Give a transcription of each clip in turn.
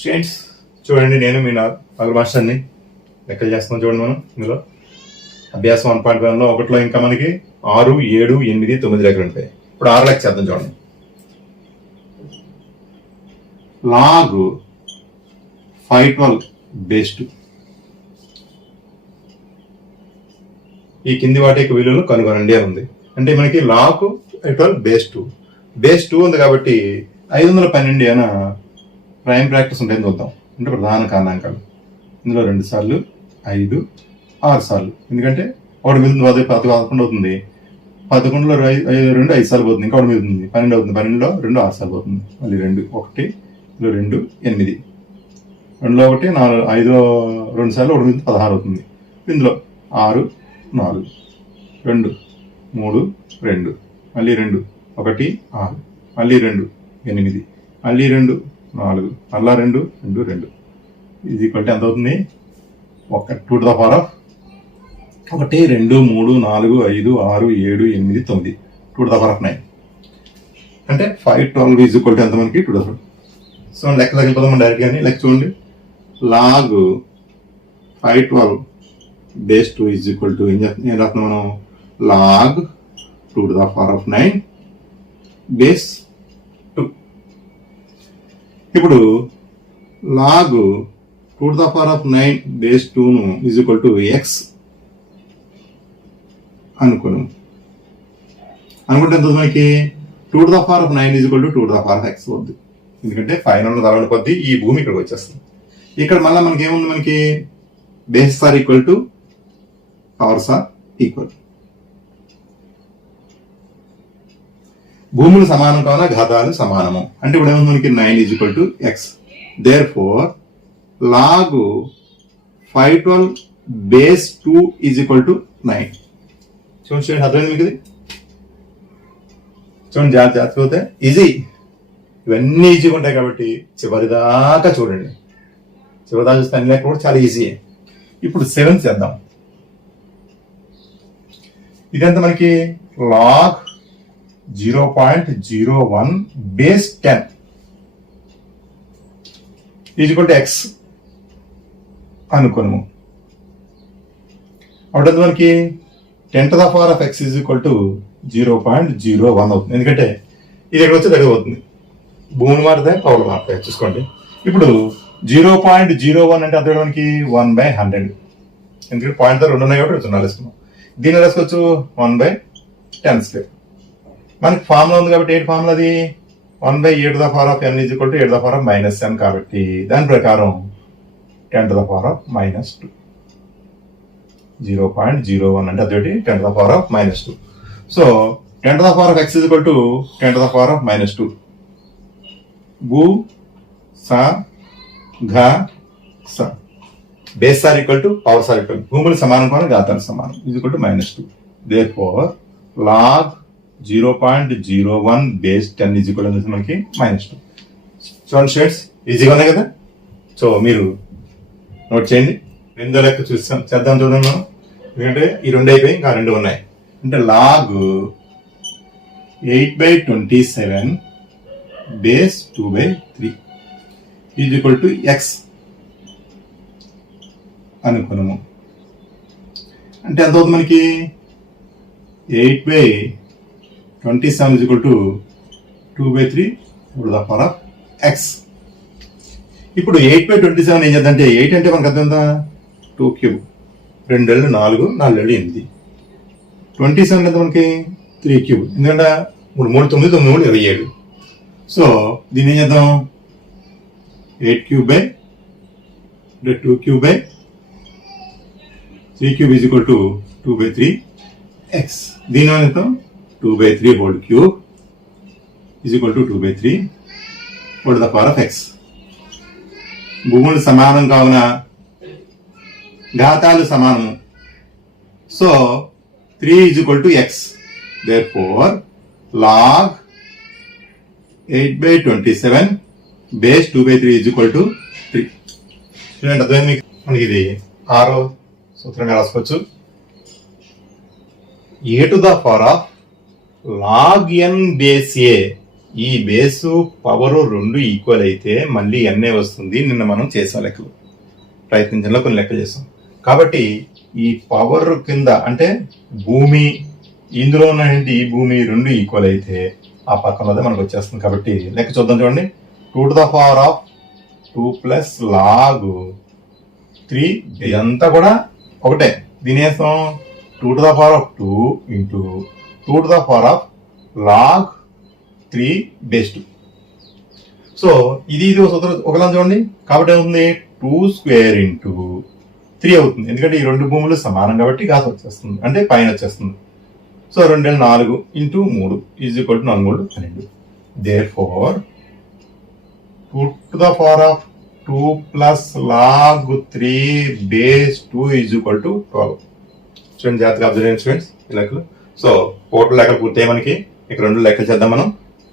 Students చూడండి, నేను మీ నాగర్ మాస్టర్ని లెక్కలు చేస్తున్నాం. చూడండి, మనం ఇందులో అభ్యాసం 1.1లో ఒకటిలో ఇంకా మనకి 6, 7, 8, 9 లెక్కలు ఉంటాయి. ఇప్పుడు 6 లెక్క చేద్దాం. చూడండి, log 512 బేస్ 2. ఈ కింది వాటి యొక్క విలువలు కనుగొనండి అని ఉంది. అంటే మనకి log 512 బేస్ 2 ఉంది కాబట్టి 512 అయినా ప్రైమ్ ప్రాక్టీస్ ఉంటాయని చూద్దాం. అంటే ప్రధాన కారణాంకాలు ఇందులో 2 సార్లు 5, 6 సార్లు. ఎందుకంటే ఒకటి మీద 11 అవుతుంది. 11లో 2 5 సార్లు పోతుంది. ఇంకా ఒకటి మీద ఉంది 12 అవుతుంది. 12లో 2 6 సార్లు పోతుంది. మళ్ళీ 2 1, ఇందులో 2 8, 2లో 1 4, 5లో 2 సార్లు ఒకటి మీద 16 అవుతుంది. ఇందులో 6 4, 2 3 2, మళ్ళీ 2 1 6, మళ్ళీ 2 8, మళ్ళీ 2 4, మళ్ళా 2 2 2. ఇది ఈక్వల్ ఎంత అవుతుంది? 1 2 to the power of 1 2 3 4 5 6 7 8 9 2 to the power of 9. అంటే 512 ఈజ్ ఈక్వల్ టు ఎంత మనకి? 2 to the power. సో లెక్క తగ్గిపోదాం డైరెక్ట్ గానీ. లెక్క చూడండి, log 512 base 2 is equal to ఏం రాస్తున్నాం మనం? log 2 to the power of 9 base 2. ఇప్పుడు log 2 to the power of 9 base 2 is equal to x అనుకుంటే ఎంత మనకి? 2 to the power of 9 is equal to 2 to the power of x అవుద్ది. ఎందుకంటే 5 ఉన్న తర్వాత కొద్ది ఈ భూమి ఇక్కడికి వచ్చేస్తుంది. ఇక్కడ మళ్ళీ మనకి ఏముంది? మనకి bases are equal to powers are equal. భూములు సమానం కావున ఘాతాలు సమానము. అంటే ఇప్పుడు ఏముంది మనకి? 9 is equal to x. Therefore log 512 base 2 is equal to 9. చూడండి, అర్థమైంది మీకు? ఇది చూడండి, జాగ్రత్త పోతే ఈజీ. ఇవన్నీ ఈజీగా ఉంటాయి కాబట్టి చివరిదాకా చూడండి. చివరిదాకా చూస్తే అన్ని లెక్క కూడా చాలా ఈజీ. ఇప్పుడు 7 చేద్దాం. ఇదంతా మనకి log 0.01 base 10 is equal to X అనుకోను. అప్పుడు మనకి 10 to the power of x is equal to 0.01 అవుతుంది. ఎందుకంటే ఇది ఇక్కడ వచ్చి దగ్గర అవుతుంది. భూములు మారుతాయి, పవర్లు మారుతాయి. చూసుకోండి, ఇప్పుడు 0.01 అంటే అర్థం మనకి 1/100. ఎందుకంటే పాయింట్ 2 ఉన్నాయి కాబట్టి 0 వేసుకున్నాం. దీన్ని రాసుకోవచ్చు 1/10². మనకి ఫార్ములా ఉంది కాబట్టి ఏంటి ఫార్ములా? అది 1/8 to the power of n is equal to 8 to the power of -n కాబట్టి దాని ప్రకారం 10 to the power of -2. 0.01 అంటే అదేంటి? 10 to the power of -2. So 10 to the power of x is equal to 10 to the power of -2. భూ సా ఘ స base are equal to powers are equal. భూములు సమానం కావాలి, ఘాతాలు సమానం. Is equal to -2. Therefore log 0.01 base 10 is equal to మనకి -2. చూడండి షేడ్స్ ఈజీగా ఉన్నాయి కదా. సో మీరు నోట్ చేయండి. 2వ లెక్క చేద్దాం చూడండి మనం. ఎందుకంటే ఈ 2 అయిపోయి ఇంకా 2 ఉన్నాయి. అంటే log 8/27 base 2/3 is equal to X అనుకున్నాము. అంటే ఎంత అవుతుంది మనకి? 8/27 is equal to 2/3 to the power of x. ఇప్పుడు 8/27 ఏం చేద్దంటే 8 అంటే మనకు అర్థం ఎంత? 2³ 2 4 4 8. 27 అంటే మనకి 3³ ఎందుకంటే 3 9 9 27. సో దీన్ని ఏం చేద్దాం? 8³ ఈజ్ ఈక్వల్ టు 2/3 x. దీని వల్ల 2/3 whole cube is equal to 2/3 to the power of x. భూములు సమానం కావున ఘాతాలు సమానము. So 3 is equal to x. Therefore log 8/27 base 2/3 is equal to 3. చూడండి, అర్థమైంది మీకు? మనకి ఇది 6వ సూత్రంగా రాసుకోవచ్చు. a to the power of log n base a ఈ బేసు పవర్ రెండు ఈక్వల్ అయితే మళ్ళీ ఎన్ఏ వస్తుంది. నిన్న మనం చేసాం లెక్కలు, ప్రయత్నించడంలో కొన్ని లెక్కలు చేస్తాం. కాబట్టి ఈ పవర్ కింద అంటే భూమి, ఇందులో ఉన్నటువంటి ఈ భూమి రెండు ఈక్వల్ అయితే ఆ పక్కనదే మనకు వచ్చేస్తుంది. కాబట్టి లెక్క చూద్దాం చూడండి. 2 ప్లస్ log 3 ఇదంతా కూడా ఒకటే. దీని వేస్తాం 2 ఇంటూ 2 log 3 బేస్ 2. సో ఇది సూత్రం ఒకలా చూడండి. కాబట్టి ఏమవుతుంది 2 స్క్వేర్ ఇంటూ 3 అవుతుంది. ఎందుకంటే ఈ రెండు భూములు సమానం కాబట్టి ఘాతం వచ్చేస్తుంది, అంటే పైన వచ్చేస్తుంది. So 2 4 into 3 is equal to 4 12. Therefore 2 plus log 3 base 2 is equal to 12. Student జాగ్రత్తగా అబ్జర్వ్ చేయండి స్టూడెంట్స్ ఈ లెక్కలు. సో టోటల్ లెక్కలు పూర్తయ్యాయి మనకి. ఇక రెండు లెక్కలు చేద్దాం మనం.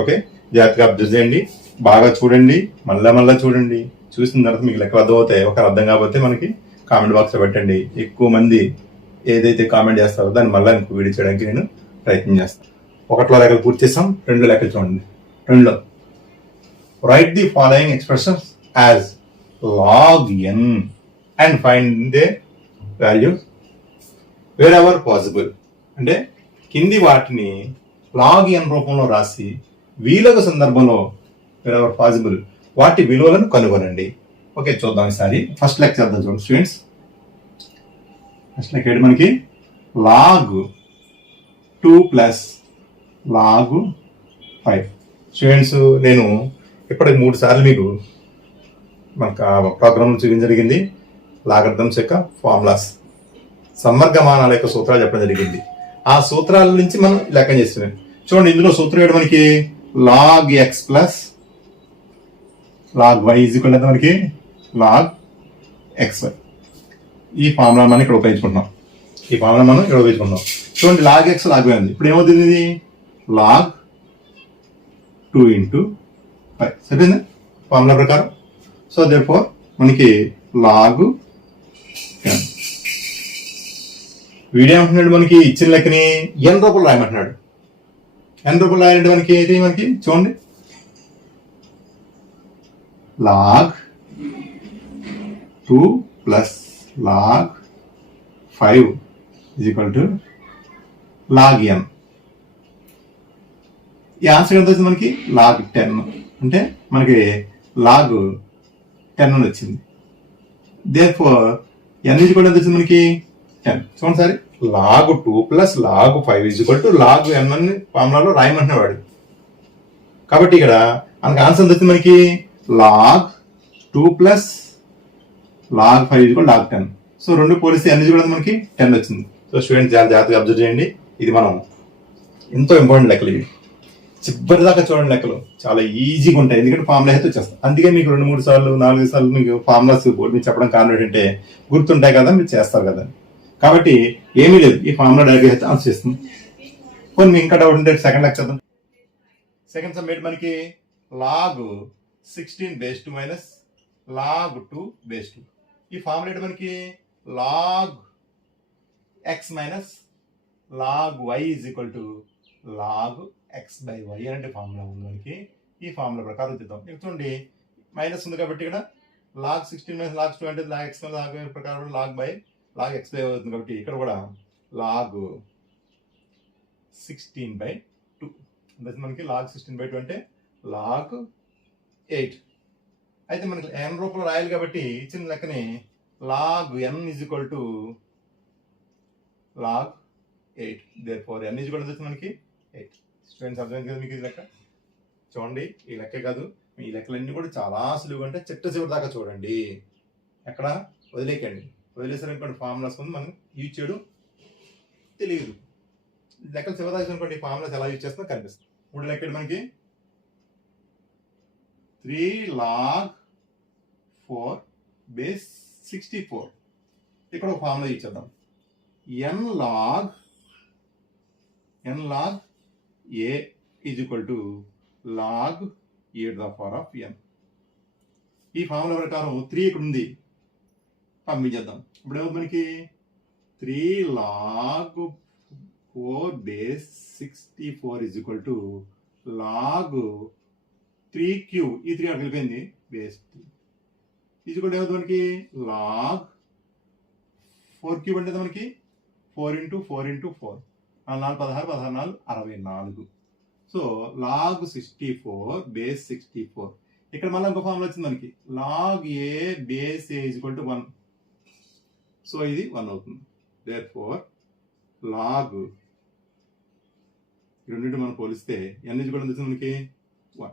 ఓకే, జాగ్రత్తగా అబ్జర్వ్ చేయండి, బాగా చూడండి, మళ్ళా చూడండి. చూసిన తర్వాత మీకు లెక్కలు అర్థమవుతాయి. ఒకరు అర్థం కాకపోతే మనకి కామెంట్ బాక్స్లో పెట్టండి. ఎక్కువ మంది ఏదైతే కామెంట్ చేస్తారో దాన్ని మళ్ళీ ఇంకో వీడియో చేయడానికి నేను ప్రయత్నం చేస్తాను. ఒకటిలో లెక్కలు పూర్తి చేస్తాం. రెండు లెక్కలు చూడండి. రెండులో right the following expressions as log n and find they values wear ever possible. అంటే కింది వాటిని log n రూపంలో రాసి వీలొక సందర్భంలో వేర్ ఎవర్ పాసిబుల్ వాటి విలువలను కనుగొనండి. ఓకే, చూద్దాం ఈసారి. ఫస్ట్ లెక్క చేద్దాం చూడండి స్టూడెంట్స్. ఫస్ట్ లెక్క ఏంటి మనకి log 2 ప్లస్ log 5. స్టూడెంట్స్ నేను ఇప్పటికి 3 సార్లు మీకు మనకు ప్రోగ్రామ్ చూపించడం జరిగింది. లాగర్థమ్స్ యొక్క ఫార్ములాస్, సమ్మర్గమానాల యొక్క సూత్రాలు చెప్పడం జరిగింది. ఆ సూత్రాల నుంచి మనం లెక్క చేస్తున్నాం. చూడండి, ఇందులో సూత్రం ఏంటి మనకి log x plus log y is equal to మనకి log xy. ఈ ఫార్ములా మనం ఇక్కడ ఉపయోగించుకుంటున్నాం. చూడండి, log x log y ఉంది. ఇప్పుడు ఏమవుతుంది? ఇది log 2 ఇంటూ 5 సరిపోయిందా ఫార్ములా ప్రకారం. సో దేర్ఫోర్ మనకి log 10. వీడేమంటున్నాడు, మనకి ఇచ్చిన లెక్కని n రూపాయలు రాయమంటున్నాడు. n రూపాయలు రాయాలంటే మనకి ఏంటి, మనకి చూడండి log 2 plus log 5 is equal to log n. ఈ ఆన్సర్ ఎంత వచ్చింది మనకి log 10. అంటే మనకి log 10 అని వచ్చింది. దేర్ఫోర్ n ఈజ్ ఈక్వల్ ఎంత వచ్చింది మనకి 10. చూడండి సరే, log 2 plus log 5 is equal to log n అని ఫార్ములాలో రాయమంటున్నాడు. కాబట్టి ఇక్కడ మనకి ఆన్సర్ ఎంత వచ్చింది మనకి log 2 plus log 5 is equal log 10. So రెండు పోలిస్తే n ఈజ్ ఈక్వల్ మనకి 10 వచ్చింది. సో స్టూడెంట్స్ జాగ్రత్తగా అబ్జర్వ్ చేయండి. ఇది మనం ఎంతో ఇంపార్టెంట్ లెక్కలు ఇవి. చివరి దాకా చూడండి, లెక్కలు చాలా ఈజీగా ఉంటాయి. ఎందుకంటే ఫార్ములా అయితే వచ్చేస్తాయి. అందుకే మీకు 2-3 సార్లు 4 సార్లు మీకు ఫార్ములాస్ బోర్డు మీద చెప్పడం కారణం ఏంటంటే గుర్తుంటాయి కదా, మీరు చేస్తారు కదా. కాబట్టి ఏమీ లేదు, ఈ ఫార్ములా డైరెక్ట్గా అయితే ఆన్సర్ చేస్తుంది. కొన్ని ఇంకా డౌట్ ఉంటే సెకండ్ లెక్క చేద్దాం. సెకండ్ సమ్ ఏంటి మనకి log 16 base 2 minus log 2 base 2. ఈ ఫార్ములా ఏంటి మనకి log x minus log y is equal to log x by y అంటే ఫార్ములా ఉంది మనకి. ఈ ఫార్ములా ప్రకారం చూద్దాం. ఇక్కడ చూడండి, మైనస్ ఉంది కాబట్టి ఇక్కడ log 16 మైనస్ log 2 అంటే log x log y ప్రకారం log x బై y అవుతుంది. కాబట్టి ఇక్కడ కూడా log 16 బై 2 అంటే మనకి log 16 బై 2 అంటే log 8. అయితే మనకి n రూపంలో రాయాలి కాబట్టి ఇచ్చిన లెక్కని log n is equal to log 8. Therefore n is equal to మనకి 8. స్టూడెంట్స్ అర్థమైంది కదా మీకు ఈ లెక్క? చూడండి, ఈ లెక్కే కాదు, ఈ లెక్కలన్నీ కూడా చాలా సులువుగా అంటే చిట్ట చివరి దాకా చూడండి. ఎక్కడ వదిలేకండి. వదిలేసారనుకోండి ఫార్ములాస్ ముందు మనం యూజ్ చేయడం తెలియదు. లెక్కలు చివరి దాకా అనుకోండి ఈ ఫార్ములాస్ ఎలా యూజ్ చేస్తుందో కనిపిస్తుంది. ఇప్పుడు లెక్క మనకి 3 log 4 బేస్ 64. ఇక్కడ ఒక ఫార్ములా యూజ్ చేద్దాం. n log a is equal to log a to the power of n. ఈ ఫార్ములా ప్రకారం 3 ఇక్కడ ఉంది, పంపించేద్దాం. ఇప్పుడు ఏమో మనకి 3 log 4 base 64 is equal to log 3 ఈ 3 అక్కడ వెళ్ళిపోయింది బేస్ 3 ఇది కూడా ఏమవుతుంది మనకి లాగ్ 4 అంటే మనకి 4 into 4 into 4 4 16 16 64 so log 64 base 64 ఇక్కడ మళ్ళీ ఇంకో ఫార్ములా వచ్చింది మనకి log A base A is equal to 1 so ఇది 1 అవుతుంది దేర్ ఫోర్ లాగ్ ఈ రెండింటి మనం పోలిస్తే ఎన్ ఈజ్ ఈక్వల్ టు మనకి 1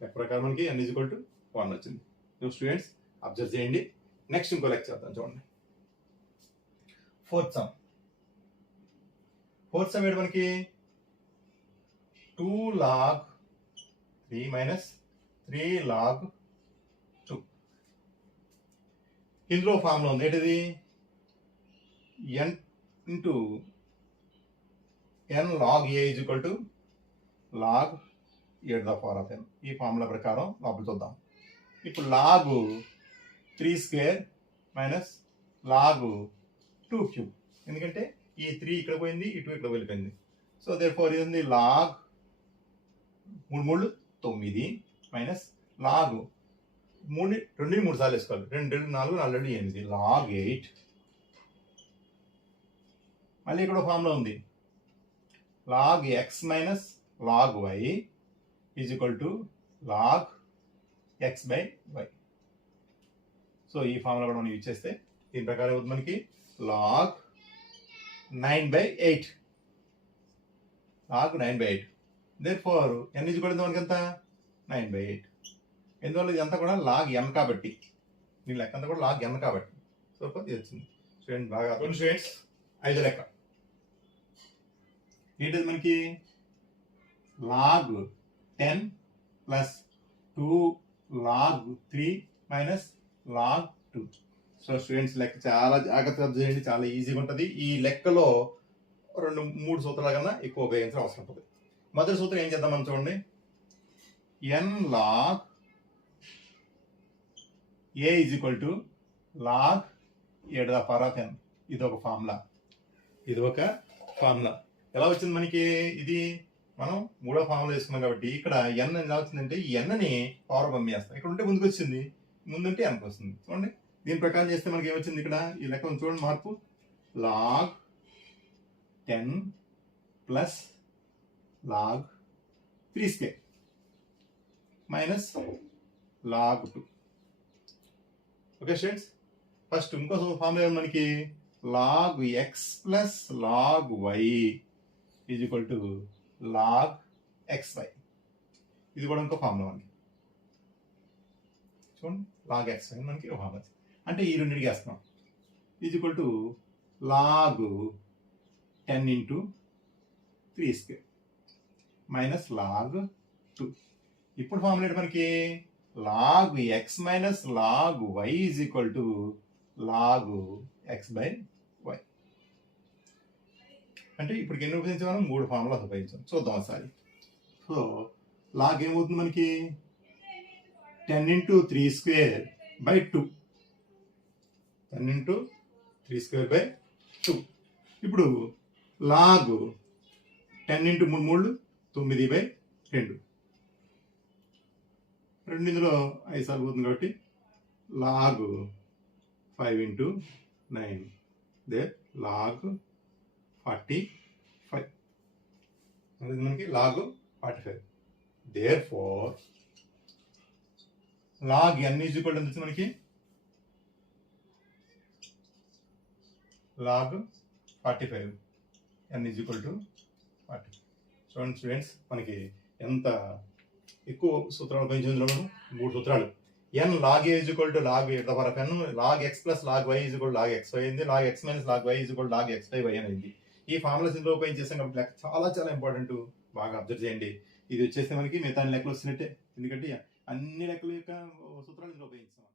లెక్క ప్రకారం మనకి ఎన్ ఈజ్ ఈక్వల్ టు 1 వచ్చింది స్టూడెంట్స్ అబ్జర్వ్ చేయండి నెక్స్ట్ ఇంకో లెక్క చేద్దాం చూడండి ఫోర్త్ సమ్ ఏంటి మనకి 2 log 3 మైనస్ 3 log 2 ఇందులో ఫార్ములా ఉంది ఏంటిది n into n log a is equal to log e the power of n ఈ ఫార్ములా ప్రకారం లోపల చూద్దాం ఇప్పుడు log 3 square minus log 2 cube ఎందుకంటే ఈ 3 ఇక్కడ పోయింది ఈ 2 ఇక్కడ వెళ్ళిపోయింది సో దేర్ ఫోర్ ఇది లాగ్ 3 9 మైనస్ లాగ్ 2 సార్లు వేసుకోవాలి 2 4 4 8 లాగ్ 8 మళ్ళీ ఇక్కడ ఫార్ములా ఉంది log x minus log y is equal to log x by y so ఈ ఫార్ములా కూడా మనం యూజ్ చేస్తే దీని ప్రకారం అవుతుంది మనకి log 9/8 log 9/8 therefore n is equal to మనకి ఎంత 9/8 ఎందువల్ల ఇదంతా కూడా లాగ్ ఎన్ కాబట్టి దీని లెక్క అంతా కూడా లాగ్ ఎన్ కాబట్టి సో ఇది వచ్చింది స్టూడెంట్ బాగా స్టూడెంట్స్ 5 లెక్క ఏంటది మనకి log 10 plus 2 log 3 minus log 2 so students లెక్క చాలా జాగ్రత్తగా చేయండి చాలా ఈజీగా ఉంటుంది ఈ లెక్కలో 2-3 సూత్రాల కన్నా ఎక్కువ ఉపయోగించడం అవసరం ఉంటుంది మొదటి సూత్రం ఏం చేద్దాం మనం చూడండి n log a is equal to log e the power of n ఇది ఒక ఫార్ములా ఎలా వచ్చింది మనకి ఇది మనం మూడో ఫార్ములా వేసుకున్నాం కాబట్టి ఇక్కడ n ఎలా వచ్చిందంటే ఈ n ని పవర్ పంపేస్తాం ఇక్కడ ఉంటే ముందుకు వచ్చింది ముందుంటే n వస్తుంది చూడండి దీని ప్రకారం చేస్తే మనకి ఏమొచ్చింది ఇక్కడ ఈ లెక్క చూడండి మార్పు log 10 plus log 3 square minus log 2 okay students first ఇంకో ఫార్ములా మనకి log x plus log y is equal to log x y ఇది కూడా ఇంకో ఫార్ములా మనకి చూడండి లాగ్ ఎక్స్ వై మనకి ఒక ఫార్ములా అంటే ఈ రెండింటికి వేస్తున్నాం is equal to log 10 into 3 square minus log 2 ఇప్పుడు ఫార్ములా మనకి log x minus log y is equal to log x by y అంటే ఇప్పుడు ఎన్ని ఉపయోగించాం మనం 3 ఫార్ములాస్ ఉపయోగించాం చూద్దాం ఒకసారి సో లాగ్ ఏమవుతుంది మనకి 10 into 3 square by 2 10 into 3 square by 2 ఇప్పుడు లాగ్ 10 ఇంటూ 3 9 బై 2 ఇందులో 5 సార్లు పోతుంది కాబట్టి లాగ్ 5 ఇంటూ 9 దే లాగ్ 45 మనకి log 45 therefore log n is equal to మనకి log 45 n is equal to 40 చూడండి స్టూడెంట్స్ మనకి ఎంత ఎక్కువ సూత్రాలు ఉపయోగించింది మనం 3 సూత్రాలు n log A is equal to log e the power of n log x plus log y is equal log x y అయింది log x minus log y is equal log x by y అయింది ఈ formulas ఇందులో ఉపయోగించేసాం కాబట్టి లెక్క చాలా చాలా important బాగా observe చేయండి ఇది వచ్చేస్తే మనకి మిగతా లెక్కలు వస్తున్నట్టే ఎందుకంటే అన్ని లెక్కల యొక్క సూత్రాలు ఇందులో ఉపయోగిస్తాం